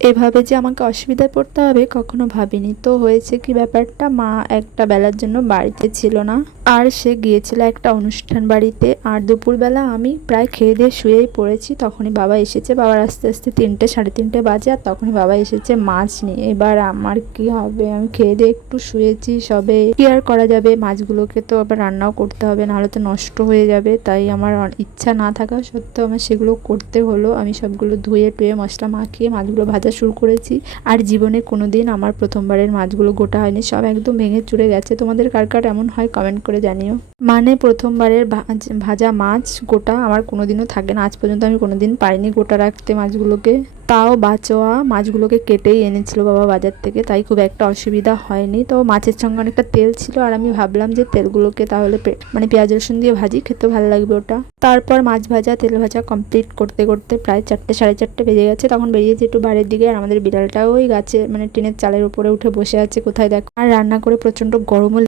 এভাবে যে আমাকে অসুবিধায় পড়তে হবে কখনো ভাবিনি। তো হয়েছে কি ব্যাপারটা, মা একটা বেলার জন্য বাড়িতে ছিল না, আর সে গিয়েছিল একটা অনুষ্ঠান বাড়িতে। আর দুপুরবেলা আমি প্রায় খেয়ে দিয়ে শুয়েই পড়েছি, তখনই বাবা এসেছে। বাবার আস্তে আস্তে 3টে সাড়ে 3টে বাজে, আর তখনই বাবা এসেছে মাছ নিয়ে। এবার আমার কি হবে, আমি খেয়ে দিয়ে একটু শুয়েছি সবে, কি আর করা যাবে, মাছগুলোকে তো আবার রান্নাও করতে হবে, নাহলে তো নষ্ট হয়ে যাবে। তাই আমার ইচ্ছা না থাকা সত্ত্বেও আমার সেগুলো করতে হলো। আমি সবগুলো ধুয়ে টুয়ে মশলা মাখিয়ে মাছগুলো ভাজা শুরু করেছি। আর জীবনে কোনোদিন আমার প্রথমবারের মাছগুলো গোটা হয়নি, সব একদম ভেঙে চুরে গেছে। তোমাদের কার কার এমন হয় কমেন্ট করে জানিও। মানে প্রথমবারের ভাজা মাছ গোটা আমার কোনোদিনও থাকে না, আজ পর্যন্ত আমি কোনোদিন পারিনি গোটা রাখতে মাছগুলোকে। তাও বাচোয়া মাছগুলোকে কেটেই এনেছিল বাবা বাজার থেকে, তাই খুব একটা অসুবিধা হয়নি। তো মাছের সঙ্গে অনেকটা তেল ছিল, আর আমি ভাবলাম যে তেলগুলোকে তাহলে মানে পেঁয়াজ রসুন দিয়ে ভাজি, খেতে ভালো লাগবে ওটা। তারপর মাছ ভাজা তেল ভাজা কমপ্লিট করতে করতে প্রায় 4টে সাড়ে 4টে বেজে গেছে। তখন বেরিয়েছি একটু বাইরের দিকে, আর আমাদের বিড়ালটাও ওই গাছে মানে টিনের চালের উপরে উঠে বসে আছে কোথায় দেখো। আর রান্না করে প্রচণ্ড গরমও